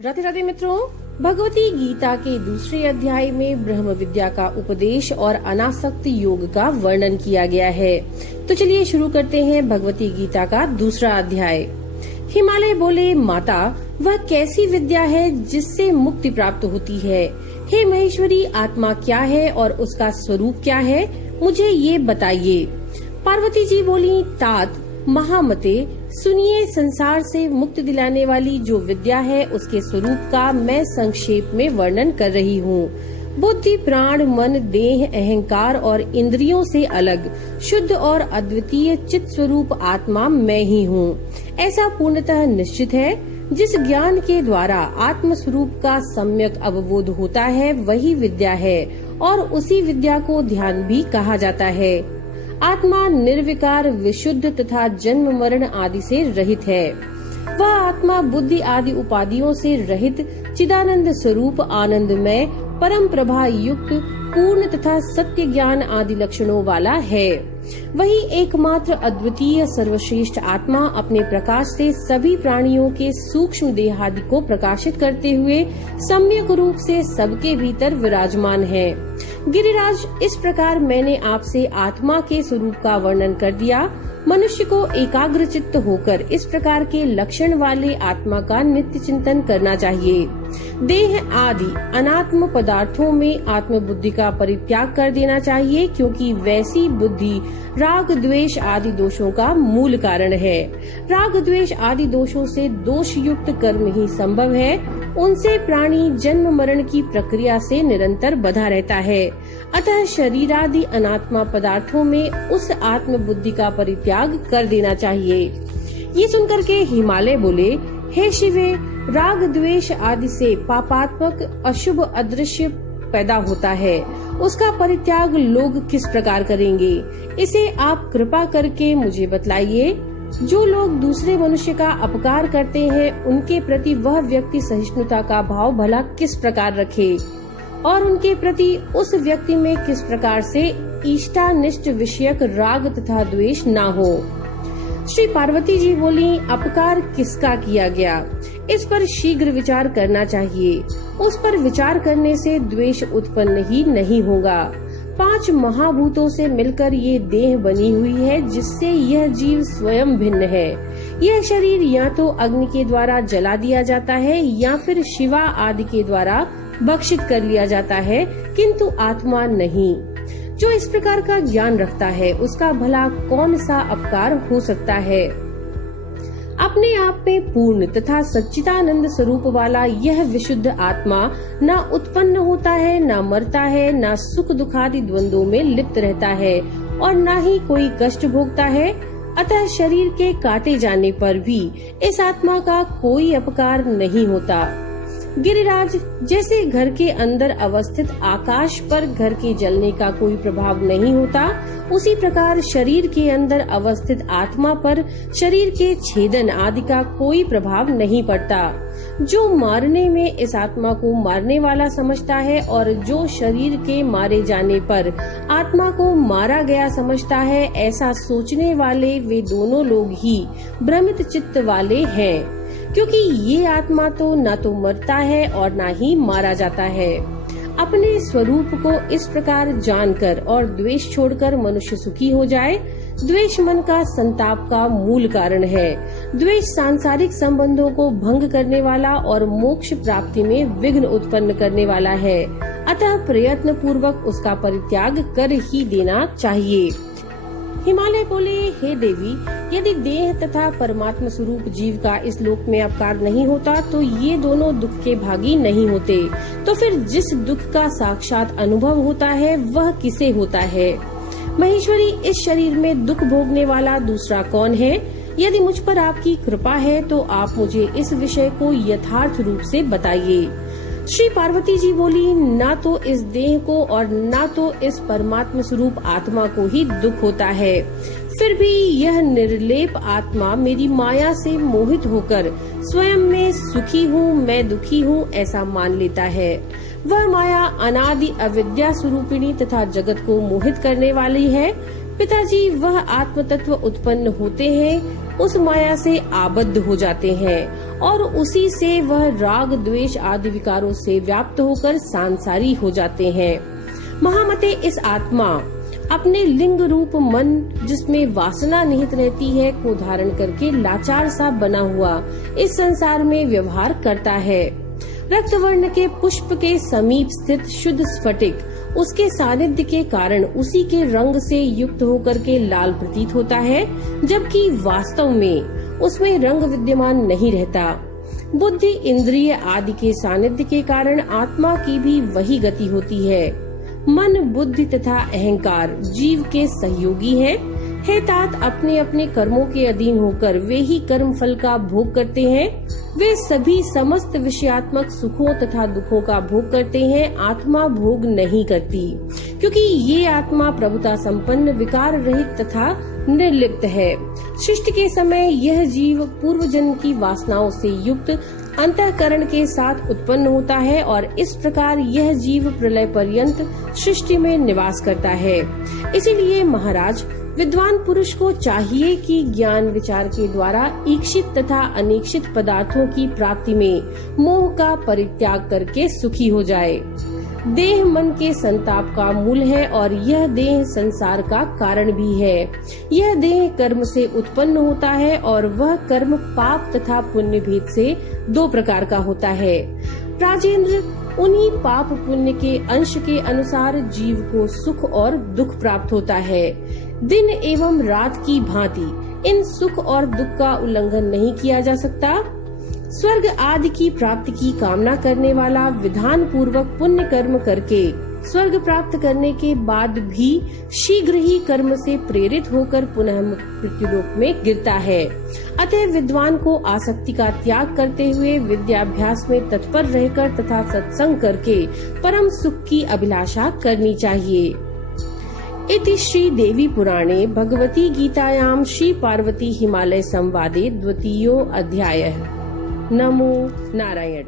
राधे राधे मित्रों, भगवती गीता के दूसरे अध्याय में ब्रह्म विद्या का उपदेश और अनासक्त योग का वर्णन किया गया है। तो चलिए शुरू करते हैं भगवती गीता का दूसरा अध्याय। हिमालय बोले, माता वह कैसी विद्या है जिससे मुक्ति प्राप्त होती है? हे महेश्वरी, आत्मा क्या है और उसका स्वरूप क्या है, मुझे ये बताइए। पार्वती जी बोली, तात महामते, सुनिए, संसार से मुक्ति दिलाने वाली जो विद्या है उसके स्वरूप का मैं संक्षेप में वर्णन कर रही हूँ। बुद्धि, प्राण, मन, देह, अहंकार और इंद्रियों से अलग शुद्ध और अद्वितीय चित स्वरूप आत्मा मैं ही हूँ। ऐसा पूर्णतः निश्चित है। जिस ज्ञान के द्वारा आत्म स्वरूप का सम्यक अवबोध होता है वही विद्या है और उसी विद्या को ध्यान भी कहा जाता है। आत्मा निर्विकार, विशुद्ध तथा जन्म मरण आदि से रहित है। वह आत्मा बुद्धि आदि उपाधियों से रहित चिदानंद स्वरूप, आनंदमय, परम प्रभा युक्त, पूर्ण तथा सत्य ज्ञान आदि लक्षणों वाला है। वही एकमात्र अद्वितीय सर्वश्रेष्ठ आत्मा अपने प्रकाश से सभी प्राणियों के सूक्ष्म देहादि को प्रकाशित करते हुए सम्यक रूप से सबके भीतर विराजमान है। गिरिराज, इस प्रकार मैंने आपसे आत्मा के स्वरूप का वर्णन कर दिया। मनुष्य को एकाग्र चित्त होकर इस प्रकार के लक्षण वाले आत्मा का नित्य चिंतन करना चाहिए। देह आदि अनात्म पदार्थों में आत्म बुद्धि का परित्याग कर देना चाहिए, क्योंकि वैसी बुद्धि राग द्वेष आदि दोषों का मूल कारण है। राग द्वेष आदि दोषों से दोष युक्त कर्म ही संभव है। उनसे प्राणी जन्म मरण की प्रक्रिया से निरंतर बधा रहता है। अतः शरीरादि अनात्मा पदार्थों में उस आत्म बुद्धि का परित्याग कर देना चाहिए। ये सुनकर के हिमालय बोले, हे शिवे, राग द्वेष आदि से पापात्मक अशुभ अदृश्य पैदा होता है। उसका परित्याग लोग किस प्रकार करेंगे, इसे आप कृपा करके मुझे बतलाइए। जो लोग दूसरे मनुष्य का अपकार करते हैं उनके प्रति वह व्यक्ति सहिष्णुता का भाव भला किस प्रकार रखे और उनके प्रति उस व्यक्ति में किस प्रकार से इष्टानिष्ट विषयक राग तथा द्वेष न हो। श्री पार्वती जी बोली, अपकार किसका किया गया, इस पर शीघ्र विचार करना चाहिए। उस पर विचार करने से द्वेष उत्पन्न ही नहीं होगा। 5 महाभूतों से मिलकर ये देह बनी हुई है, जिससे यह जीव स्वयं भिन्न है। यह शरीर या तो अग्नि के द्वारा जला दिया जाता है या फिर शिवा आदि के द्वारा भक्षित कर लिया जाता है, किंतु आत्मा नहीं। जो इस प्रकार का ज्ञान रखता है उसका भला कौन सा अपकार हो सकता है। अपने आप में पूर्ण तथा सच्चिदानंद स्वरूप वाला यह विशुद्ध आत्मा न उत्पन्न होता है, न मरता है, न सुख दुखादि द्वंद्वों में लिप्त रहता है और न ही कोई कष्ट भोगता है। अतः शरीर के काटे जाने पर भी इस आत्मा का कोई अपकार नहीं होता। गिरिराज, जैसे घर के अंदर अवस्थित आकाश पर घर के जलने का कोई प्रभाव नहीं होता, उसी प्रकार शरीर के अंदर अवस्थित आत्मा पर शरीर के छेदन आदि का कोई प्रभाव नहीं पड़ता। जो मारने में इस आत्मा को मारने वाला समझता है और जो शरीर के मारे जाने पर आत्मा को मारा गया समझता है, ऐसा सोचने वाले वे दोनों लोग ही भ्रमित चित्त वाले हैं, क्योंकि ये आत्मा तो न तो मरता है और न ही मारा जाता है। अपने स्वरूप को इस प्रकार जानकर और द्वेष छोड़कर मनुष्य सुखी हो जाए। द्वेष मन का संताप का मूल कारण है। द्वेष सांसारिक संबंधों को भंग करने वाला और मोक्ष प्राप्ति में विघ्न उत्पन्न करने वाला है। अतः प्रयत्न पूर्वक उसका परित्याग कर ही देना चाहिए। हिमालय बोले, हे देवी, यदि देह तथा परमात्मा स्वरूप जीव का इस लोक में अपकार नहीं होता तो ये दोनों दुख के भागी नहीं होते। तो फिर जिस दुख का साक्षात अनुभव होता है वह किसे होता है? महेश्वरी, इस शरीर में दुख भोगने वाला दूसरा कौन है? यदि मुझ पर आपकी कृपा है तो आप मुझे इस विषय को यथार्थ रूप से बताइए। श्री पार्वती जी बोली, ना तो इस देह को और ना तो इस परमात्मा स्वरूप आत्मा को ही दुख होता है। फिर भी यह निर्लेप आत्मा मेरी माया से मोहित होकर स्वयं में सुखी हूँ, मैं दुखी हूँ ऐसा मान लेता है। वह माया अनादि अविद्या स्वरूपिणी तथा जगत को मोहित करने वाली है। पिताजी, वह आत्म तत्व उत्पन्न होते हैं, उस माया से आबद्ध हो जाते हैं और उसी से वह राग द्वेष आदि विकारों से व्याप्त होकर सांसारी हो जाते हैं। महामते इस आत्मा अपने लिंग रूप मन जिसमें वासना निहित रहती है को धारण करके लाचार सा बना हुआ इस संसार में व्यवहार करता है। रक्त वर्ण के पुष्प के समीप स्थित शुद्ध स्फटिक उसके सानिध्य के कारण उसी के रंग से युक्त होकर के लाल प्रतीत होता है, जबकि वास्तव में उसमें रंग विद्यमान नहीं रहता। बुद्धि इंद्रिय आदि के सानिध्य के कारण आत्मा की भी वही गति होती है। मन बुद्धि तथा अहंकार जीव के सहयोगी हैं। हे तात, अपने अपने कर्मों के अधीन होकर वे ही कर्म फल का भोग करते हैं। वे सभी समस्त विषयात्मक सुखों तथा दुखों का भोग करते हैं, आत्मा भोग नहीं करती, क्योंकि ये आत्मा प्रभुता संपन्न विकार रहित तथा निर्लिप्त है। सृष्टि के समय यह जीव पूर्व जन्म की वासनाओं से युक्त अंतःकरण के साथ उत्पन्न होता है और इस प्रकार यह जीव प्रलय पर्यंत सृष्टि में निवास करता है। इसीलिए महाराज, विद्वान पुरुष को चाहिए कि ज्ञान विचार के द्वारा इच्छित तथा अनिच्छित पदार्थों की प्राप्ति में मोह का परित्याग करके सुखी हो जाए। देह मन के संताप का मूल है और यह देह संसार का कारण भी है। यह देह कर्म से उत्पन्न होता है और वह कर्म पाप तथा पुण्य भेद से दो प्रकार का होता है। राजेंद्र, उन्हीं पाप पुण्य के अंश के अनुसार जीव को सुख और दुख प्राप्त होता है। दिन एवं रात की भांति इन सुख और दुख का उल्लंघन नहीं किया जा सकता। स्वर्ग आदि की प्राप्ति की कामना करने वाला विधान पूर्वक पुण्य कर्म करके स्वर्ग प्राप्त करने के बाद भी शीघ्र ही कर्म से प्रेरित होकर पुनः मृत्युलोक में गिरता है। अतः विद्वान को आसक्ति का त्याग करते हुए विद्याभ्यास में तत्पर रहकर तथा सत्संग करके परम सुख की अभिलाषा करनी चाहिए। इति श्री देवी पुराणे भगवती गीतायां श्री पार्वती हिमालय संवादे 2 अध्यायः। नमो नारायण।